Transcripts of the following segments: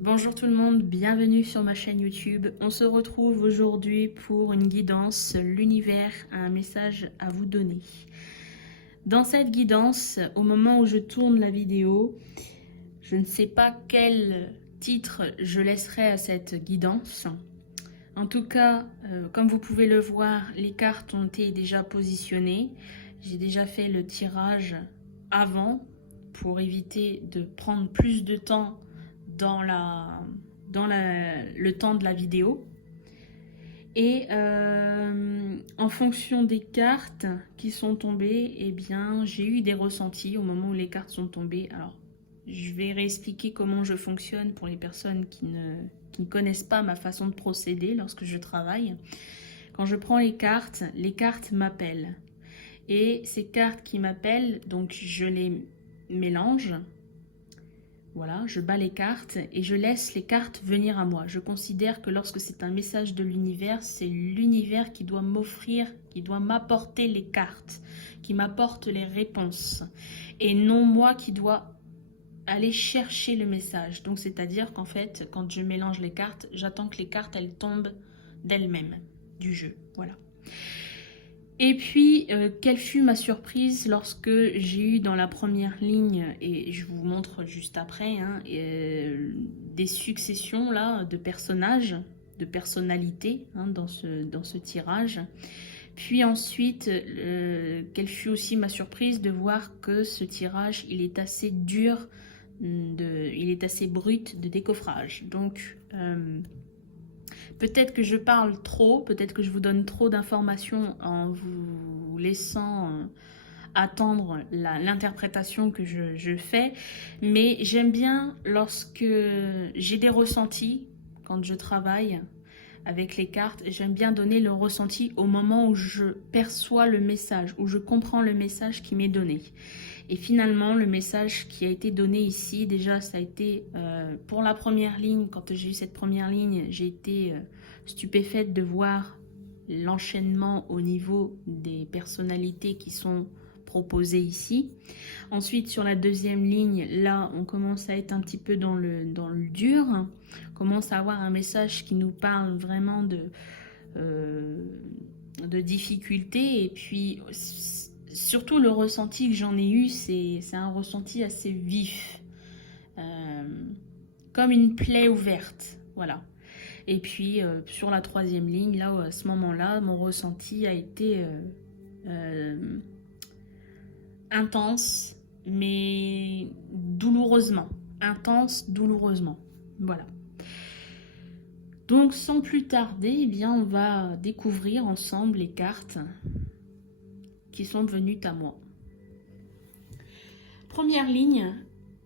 Bonjour tout le monde, bienvenue sur ma chaîne YouTube. On se retrouve aujourd'hui pour une guidance, l'univers a un message à vous donner. Dans cette guidance, au moment où je tourne la vidéo, je ne sais pas quel titre je laisserai à cette guidance. En tout cas, comme vous pouvez le voir, les cartes ont été déjà positionnées. J'ai déjà fait le tirage avant pour éviter de prendre plus de temps dans le temps de la vidéo. Et en fonction des cartes qui sont tombées, eh bien, j'ai eu des ressentis au moment où les cartes sont tombées. Alors, je vais réexpliquer comment je fonctionne pour les personnes qui ne connaissent pas ma façon de procéder lorsque je travaille. Quand je prends les cartes m'appellent. Et ces cartes qui m'appellent, donc je les mélange. Voilà, je bats les cartes et je laisse les cartes venir à moi. Je considère que lorsque c'est un message de l'univers, c'est l'univers qui doit m'offrir, qui doit m'apporter les cartes, qui m'apporte les réponses. Et non moi qui dois aller chercher le message. Donc c'est-à-dire qu'en fait, quand je mélange les cartes, j'attends que les cartes, elles tombent d'elles-mêmes du jeu. Voilà. Et puis, quelle fut ma surprise lorsque j'ai eu dans la première ligne, et je vous montre juste après, hein, des successions là, de personnages, de personnalités hein, dans ce tirage. Puis ensuite, quelle fut aussi ma surprise de voir que ce tirage, il est assez dur, il est assez brut de décoffrage. Donc, peut-être que je parle trop, peut-être que je vous donne trop d'informations en vous laissant attendre l'interprétation que je fais, mais j'aime bien lorsque j'ai des ressentis quand je travaille avec les cartes, j'aime bien donner le ressenti au moment où je perçois le message, où je comprends le message qui m'est donné. Et finalement, le message qui a été donné ici, déjà, ça a été pour la première ligne. Quand j'ai eu cette première ligne, j'ai été stupéfaite de voir l'enchaînement au niveau des personnalités qui sont proposées ici. Ensuite, sur la deuxième ligne, là, on commence à être un petit peu dans le dur. On commence à avoir un message qui nous parle vraiment de difficultés. Et puis, surtout le ressenti que j'en ai eu, c'est un ressenti assez vif. Comme une plaie ouverte. Voilà. Et puis, sur la troisième ligne, là, à ce moment-là, mon ressenti a été intense, mais douloureusement. Intense, douloureusement. Voilà. Donc, sans plus tarder, eh bien, on va découvrir ensemble les cartes qui sont venues à moi. Première ligne,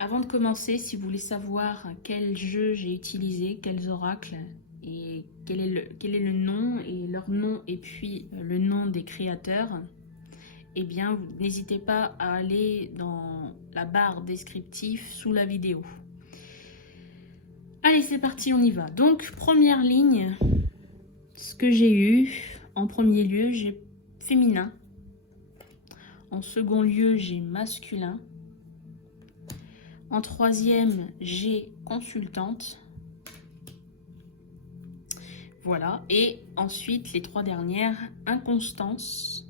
avant de commencer, si vous voulez savoir quel jeu j'ai utilisé, quels oracles, et quel est le nom, et leur nom, et puis le nom des créateurs, eh bien, n'hésitez pas à aller dans la barre descriptive sous la vidéo. Allez, c'est parti, on y va. Donc, première ligne, ce que j'ai eu, en premier lieu, j'ai féminin. En second lieu, j'ai masculin. En troisième, j'ai consultante. Voilà. Et ensuite, les trois dernières, inconstance,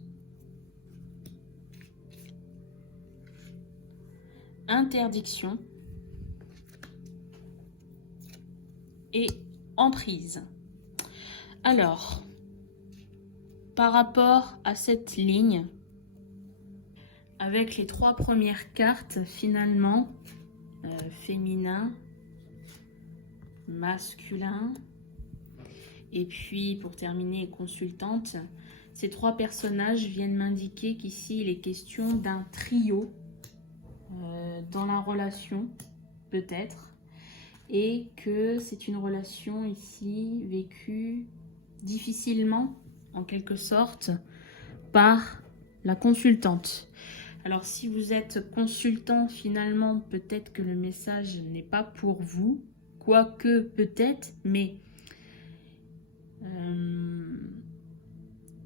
interdiction et emprise. Alors, par rapport à cette ligne, avec les trois premières cartes, finalement, féminin, masculin, et puis pour terminer, consultante, ces trois personnages viennent m'indiquer qu'ici il est question d'un trio dans la relation, peut-être, et que c'est une relation ici vécue difficilement, en quelque sorte, par la consultante. Alors si vous êtes consultant, finalement, peut-être que le message n'est pas pour vous, quoique peut-être, mais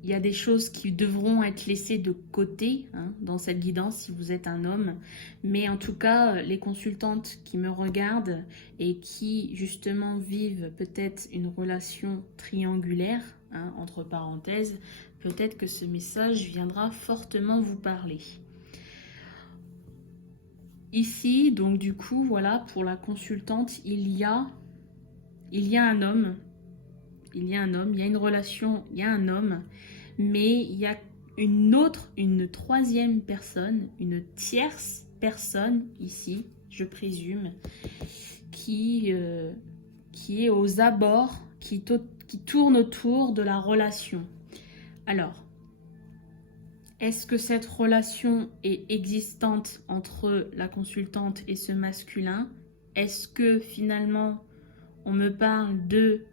il y a des choses qui devront être laissées de côté hein, dans cette guidance si vous êtes un homme. Mais en tout cas, les consultantes qui me regardent et qui justement vivent peut-être une relation triangulaire, hein, entre parenthèses, peut-être que ce message viendra fortement vous parler. Ici, donc du coup, voilà, pour la consultante, il y a un homme. Il y a un homme, il y a une relation, il y a un homme, mais il y a une troisième personne, une tierce personne ici, je présume, qui est aux abords, qui tourne autour de la relation. Alors, est-ce que cette relation est existante entre la consultante et ce masculin? Est-ce que finalement, on me parle de...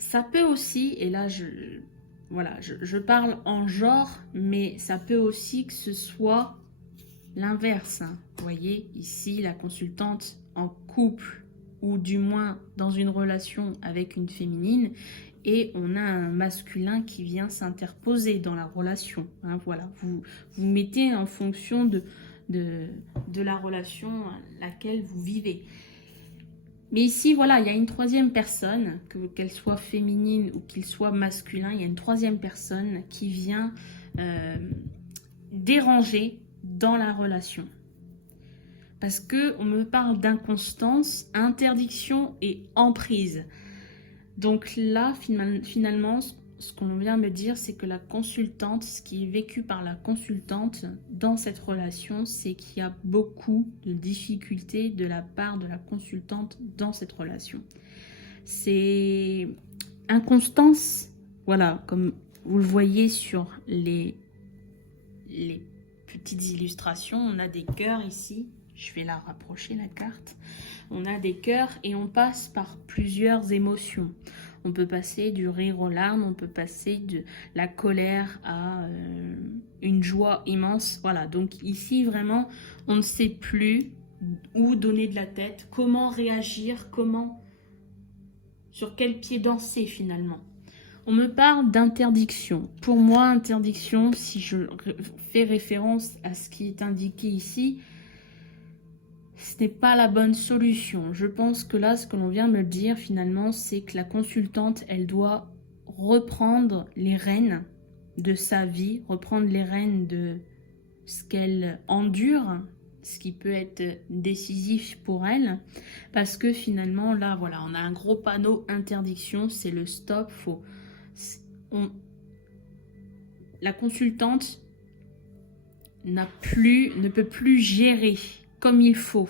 Ça peut aussi, et là je parle en genre, mais ça peut aussi que ce soit l'inverse. Hein. Vous voyez, ici, la consultante en couple, ou du moins dans une relation avec une féminine, et on a un masculin qui vient s'interposer dans la relation. Hein, voilà, vous mettez en fonction de la relation à laquelle vous vivez. Mais ici, voilà, il y a une troisième personne, qu'elle soit féminine ou qu'il soit masculin, il y a une troisième personne qui vient déranger dans la relation. Parce qu'on me parle d'inconstance, interdiction et emprise. Donc là, finalement, ce qu'on vient me dire, c'est que la consultante, ce qui est vécu par la consultante dans cette relation, c'est qu'il y a beaucoup de difficultés de la part de la consultante dans cette relation. C'est inconstance, voilà, comme vous le voyez sur les petites illustrations, on a des cœurs ici. Je vais la rapprocher, la carte. On a des cœurs et on passe par plusieurs émotions. On peut passer du rire aux larmes, on peut passer de la colère à une joie immense. Voilà, donc ici, vraiment, on ne sait plus où donner de la tête, comment réagir, sur quel pied danser finalement. On me parle d'interdiction. Pour moi, interdiction, si je fais référence à ce qui est indiqué ici, ce n'est pas la bonne solution. Je pense que là, ce que l'on vient me dire finalement, c'est que la consultante, elle doit reprendre les rênes de sa vie, reprendre les rênes de ce qu'elle endure, ce qui peut être décisif pour elle, parce que finalement, là, voilà, on a un gros panneau interdiction, c'est le stop. La consultante ne peut plus gérer comme il faut.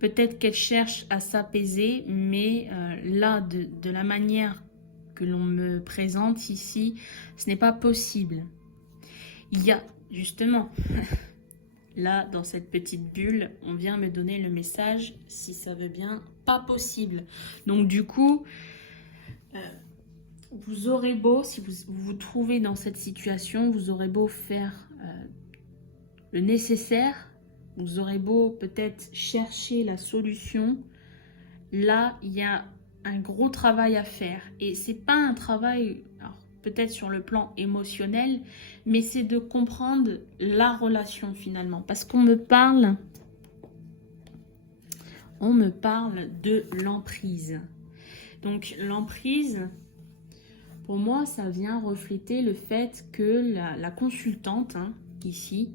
Peut-être qu'elle cherche à s'apaiser, mais là, de la manière que l'on me présente ici, ce n'est pas possible. Il y a, justement, là, dans cette petite bulle, on vient me donner le message, si ça veut bien, pas possible. Donc du coup, vous aurez beau, si vous vous trouvez dans cette situation, vous aurez beau faire le nécessaire, vous aurez beau peut-être chercher la solution, là, il y a un gros travail à faire. Et c'est pas un travail, peut-être sur le plan émotionnel, mais c'est de comprendre la relation finalement. Parce qu'on me parle de l'emprise. Donc l'emprise, pour moi, ça vient refléter le fait que la consultante, hein, ici,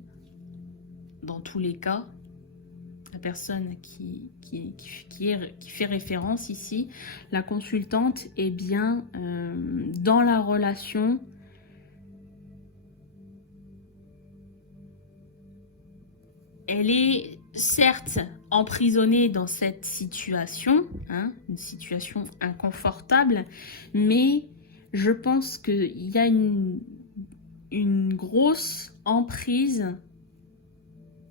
dans tous les cas, la personne qui fait référence ici, la consultante est bien dans la relation. Elle est certes emprisonnée dans cette situation, hein, une situation inconfortable, mais je pense qu'il y a une grosse emprise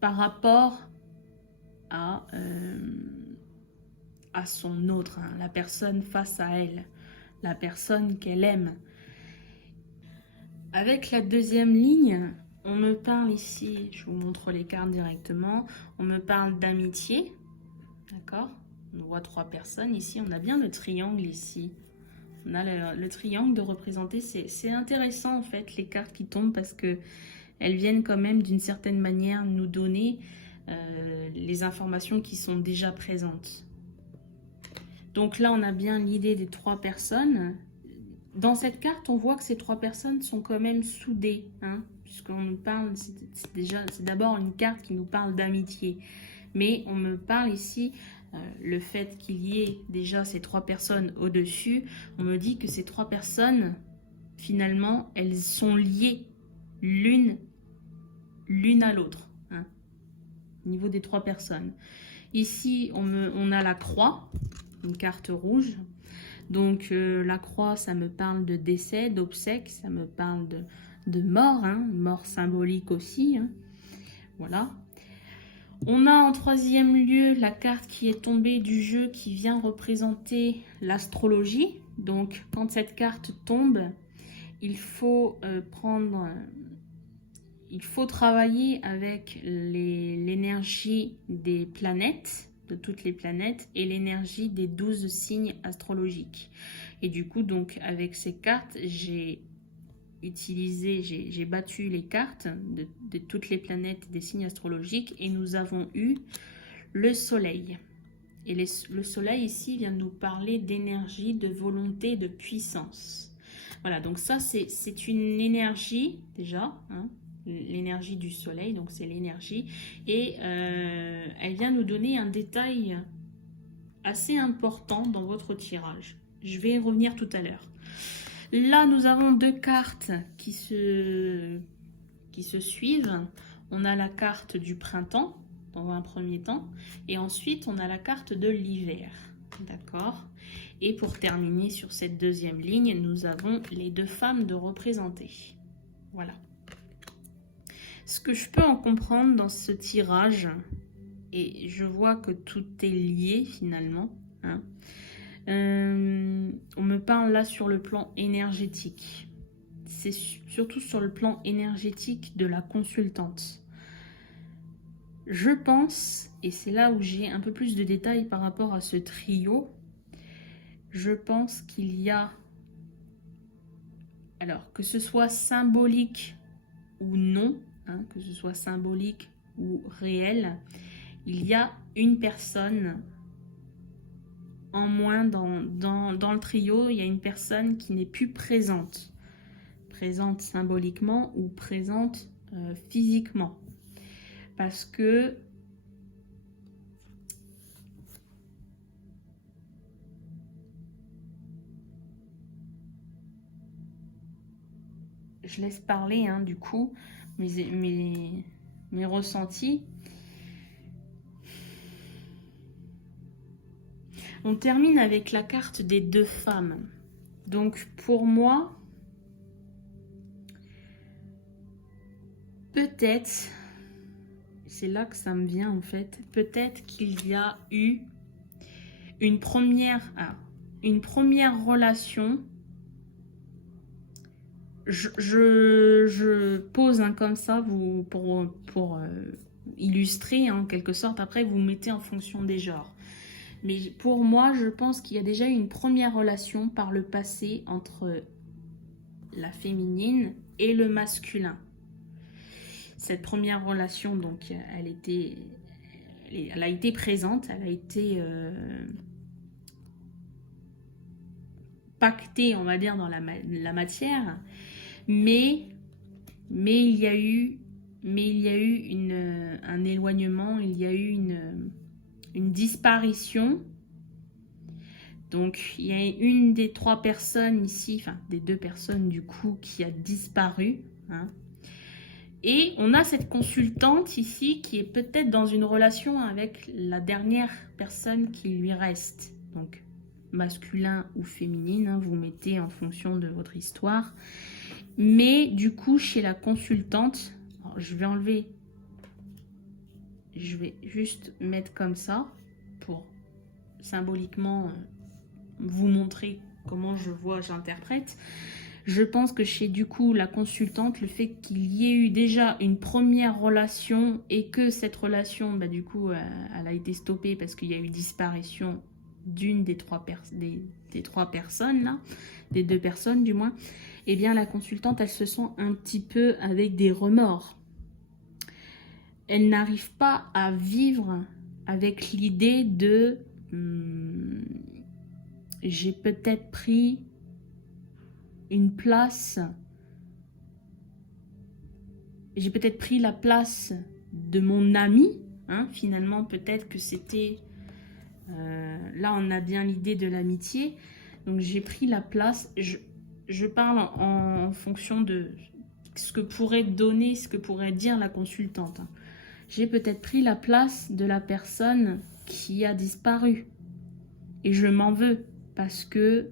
par rapport à son autre, hein, la personne face à elle, la personne qu'elle aime. Avec la deuxième ligne, on me parle ici, je vous montre les cartes directement, on me parle d'amitié, d'accord? On voit 3 personnes ici, on a bien le triangle ici, On a le triangle de représenter. C'est intéressant en fait les cartes qui tombent parce que elles viennent quand même d'une certaine manière nous donner les informations qui sont déjà présentes. Donc là, on a bien l'idée des 3 personnes. Dans cette carte, on voit que ces 3 personnes sont quand même soudées, hein, puisqu'on nous parle, c'est d'abord une carte qui nous parle d'amitié. Mais on me parle ici, le fait qu'il y ait déjà ces 3 personnes au-dessus, on me dit que ces 3 personnes, finalement, elles sont liées l'une à l'autre, hein, au niveau des 3 personnes. Ici, on a la croix, une carte rouge. Donc la croix, ça me parle de décès, d'obsèques, ça me parle de mort, hein, mort symbolique aussi, hein. Voilà. On a en 3e lieu la carte qui est tombée du jeu qui vient représenter l'astrologie. Donc quand cette carte tombe, il faut travailler avec l'énergie des planètes, de toutes les planètes, et l'énergie des 12 signes astrologiques. Et du coup, donc, avec ces cartes, j'ai battu les cartes de toutes les planètes des signes astrologiques, et nous avons eu le soleil. Et le soleil ici vient nous parler d'énergie, de volonté, de puissance. Voilà, donc ça, c'est une énergie, déjà, hein, l'énergie du soleil, donc c'est l'énergie, et elle vient nous donner un détail assez important dans votre tirage. Je vais y revenir tout à l'heure. Là, nous avons 2 cartes qui se suivent. On a la carte du printemps, dans un premier temps, et ensuite on a la carte de l'hiver, d'accord? Et pour terminer sur cette 2e ligne, nous avons les 2 femmes de représenter. Voilà. Ce que je peux en comprendre dans ce tirage, et je vois que tout est lié finalement, hein, on me parle là sur le plan énergétique. C'est surtout sur le plan énergétique de la consultante. Je pense, et c'est là où j'ai un peu plus de détails par rapport à ce trio, je pense qu'il y a, alors que ce soit symbolique ou non, hein, que ce soit symbolique ou réel, il y a une personne en moins dans le trio. Il y a une personne qui n'est plus présente symboliquement ou présente physiquement, parce que je laisse parler, hein, du coup, mes ressentis. On termine avec la carte des 2 femmes. Donc pour moi, peut-être, c'est là que ça me vient en fait, peut-être qu'il y a eu une première relation. Je pose, hein, comme ça pour illustrer, hein, en quelque sorte. Après, vous mettez en fonction des genres. Mais pour moi, je pense qu'il y a déjà eu une première relation par le passé entre la féminine et le masculin. Cette première relation, donc, elle a été présente, elle a été pactée, on va dire, dans la matière, mais il y a eu un éloignement, il y a eu une disparition. Donc il y a une des 3 personnes ici, enfin des 2 personnes du coup, qui a disparu, hein. Et on a cette consultante ici qui est peut-être dans une relation avec la dernière personne qui lui reste. Donc masculin ou féminine, hein, vous mettez en fonction de votre histoire. Mais du coup, chez la consultante, alors, je vais juste mettre comme ça pour symboliquement vous montrer comment je vois, j'interprète. Je pense que chez du coup la consultante, le fait qu'il y ait eu déjà une première relation et que cette relation, bah, du coup, elle a été stoppée parce qu'il y a eu disparition d'une des des trois personnes là, des deux personnes du moins, eh bien la consultante, elle se sent un petit peu avec des remords. Elle n'arrive pas à vivre avec l'idée de j'ai peut-être pris une place, j'ai peut-être pris la place de mon ami, hein, finalement peut-être que c'était, là on a bien l'idée de l'amitié, donc j'ai pris la place, je parle en fonction de ce que pourrait donner, ce que pourrait dire la consultante, hein. J'ai peut-être pris la place de la personne qui a disparu et je m'en veux parce que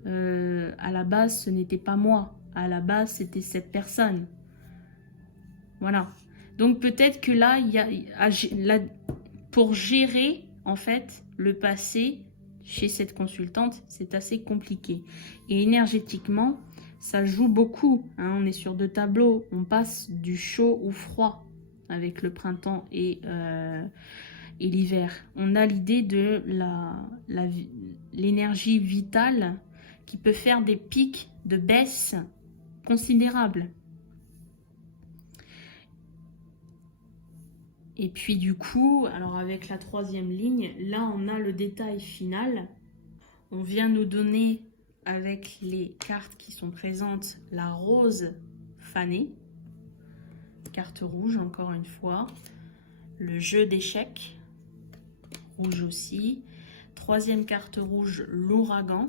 à la base ce n'était pas moi, à la base c'était cette personne. Voilà. Donc peut-être que là, pour gérer en fait le passé chez cette consultante, c'est assez compliqué. Et énergétiquement, ça joue beaucoup, hein. On est sur deux tableaux, on passe du chaud au froid avec le printemps et l'hiver. On a l'idée de l'énergie vitale qui peut faire des pics de baisse considérables. Et puis du coup, alors avec la troisième ligne, là on a le détail final. On vient nous donner avec les cartes qui sont présentes la rose fanée, carte rouge encore une fois, le jeu d'échecs, rouge aussi, troisième carte rouge, l'ouragan.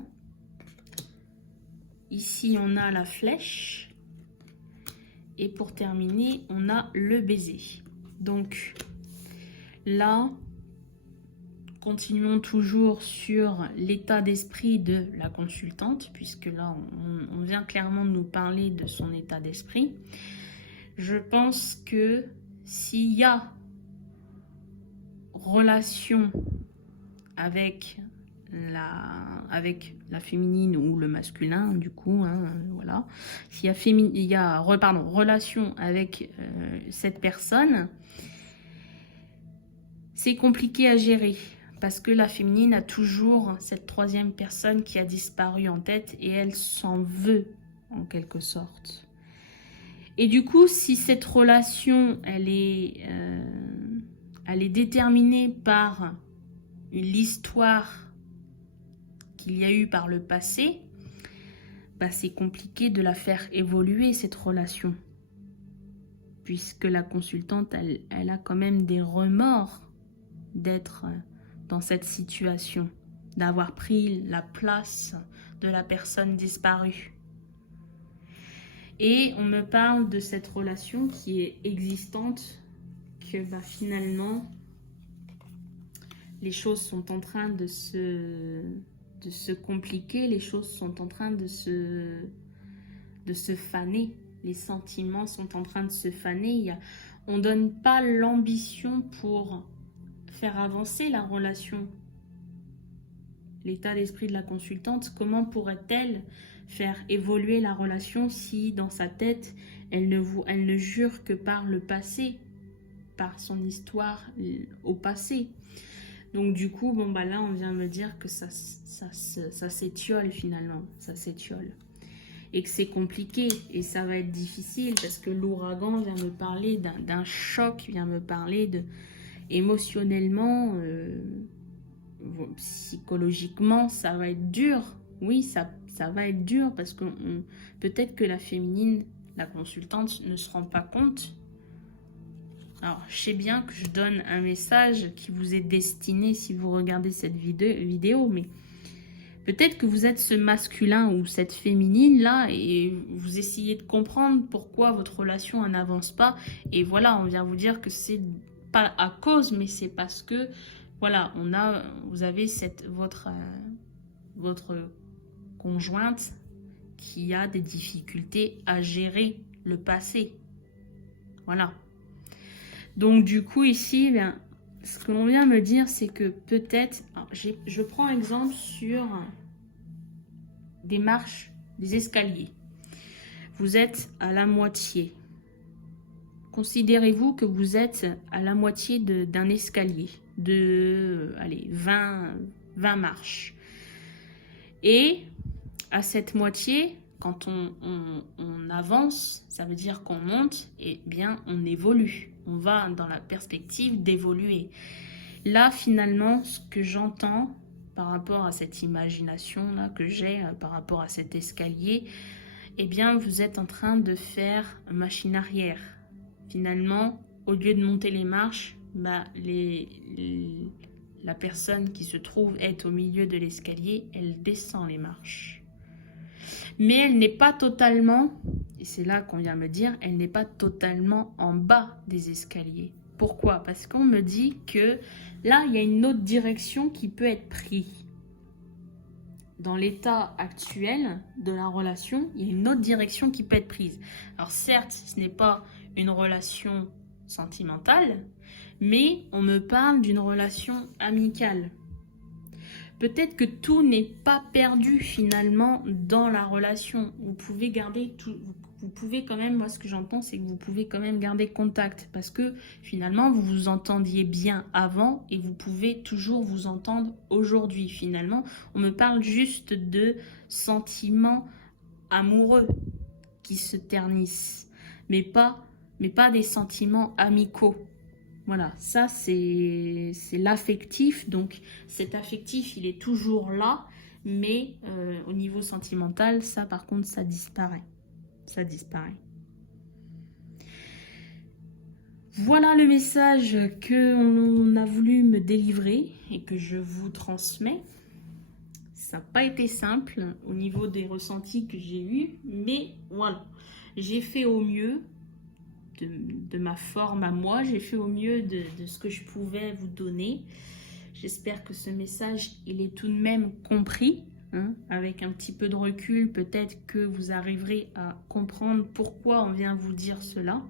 Ici on a la flèche et pour terminer on a le baiser. Donc là, continuons toujours sur l'état d'esprit de la consultante, puisque là, on vient clairement de nous parler de son état d'esprit. Je pense que s'il y a relation avec la féminine ou le masculin, du coup, hein, voilà. S'il y a, relation avec cette personne, c'est compliqué à gérer parce que la féminine a toujours cette troisième personne qui a disparu en tête et elle s'en veut en quelque sorte. Et du coup, si cette relation, elle est déterminée par l'histoire qu'il y a eu par le passé, bah c'est compliqué de la faire évoluer cette relation. Puisque la consultante, elle a quand même des remords d'être dans cette situation, d'avoir pris la place de la personne disparue. Et on me parle de cette relation qui est existante, que bah, finalement, les choses sont en train de se compliquer, les choses sont en train de se faner, les sentiments sont en train de se faner. On ne donne pas l'ambition pour faire avancer la relation. L'état d'esprit de la consultante, comment pourrait-elle faire évoluer la relation si dans sa tête, elle ne jure que par le passé, par son histoire au passé. Donc du coup, bon bah là on vient me dire que ça s'étiole finalement, ça s'étiole. Et que c'est compliqué et ça va être difficile parce que l'ouragan vient me parler d'un choc, vient me parler de émotionnellement, psychologiquement, ça va être dur. Oui, ça va être dur parce que peut-être que la féminine, la consultante, ne se rend pas compte. Alors, je sais bien que je donne un message qui vous est destiné si vous regardez cette vidéo, mais peut-être que vous êtes ce masculin ou cette féminine-là et vous essayez de comprendre pourquoi votre relation n'avance pas. Et voilà, on vient vous dire que c'est pas à cause, mais c'est parce que, voilà, vous avez votre conjointe qui a des difficultés à gérer le passé. Voilà. Donc, du coup, ici, eh bien, ce que l'on vient me dire, c'est que peut-être, je prends exemple sur des marches, des escaliers. Vous êtes à la moitié. Considérez-vous que vous êtes à la moitié d'un escalier de 20 marches. Et à cette moitié, quand on avance, ça veut dire qu'on monte, et bien on évolue. On va dans la perspective d'évoluer. Là, finalement, ce que j'entends par rapport à cette imagination-là que j'ai, par rapport à cet escalier, eh bien, vous êtes en train de faire machine arrière. Finalement, au lieu de monter les marches, bah, la personne qui se trouve être au milieu de l'escalier, elle descend les marches. Mais elle n'est pas totalement, et c'est là qu'on vient me dire, elle n'est pas totalement en bas des escaliers. Pourquoi? Parce qu'on me dit que là, il y a une autre direction qui peut être prise. Dans l'état actuel de la relation, il y a une autre direction qui peut être prise. Alors certes, ce n'est pas une relation sentimentale, mais on me parle d'une relation amicale. Peut-être que tout n'est pas perdu finalement dans la relation. Vous pouvez garder tout, vous pouvez quand même, moi ce que j'entends, c'est que vous pouvez quand même garder contact parce que finalement vous vous entendiez bien avant et vous pouvez toujours vous entendre aujourd'hui. Finalement, on me parle juste de sentiments amoureux qui se ternissent, mais pas des sentiments amicaux. Voilà, ça c'est l'affectif, donc cet affectif il est toujours là, mais au niveau sentimental, ça par contre ça disparaît. Ça disparaît. Voilà le message qu'on a voulu me délivrer et que je vous transmets. Ça n'a pas été simple au niveau des ressentis que j'ai eus, mais voilà, j'ai fait au mieux de ma forme à moi, j'ai fait au mieux de ce que je pouvais vous donner. J'espère que ce message, il est tout de même compris. Avec un petit peu de recul, peut-être que vous arriverez à comprendre pourquoi on vient vous dire cela.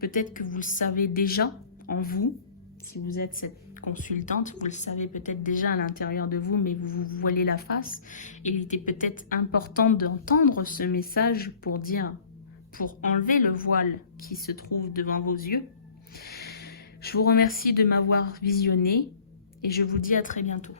Peut-être que vous le savez déjà en vous. Si vous êtes cette consultante, vous le savez peut-être déjà à l'intérieur de vous, mais vous vous voilez la face. Il était peut-être important d'entendre ce message pour enlever le voile qui se trouve devant vos yeux. Je vous remercie de m'avoir visionné et je vous dis à très bientôt.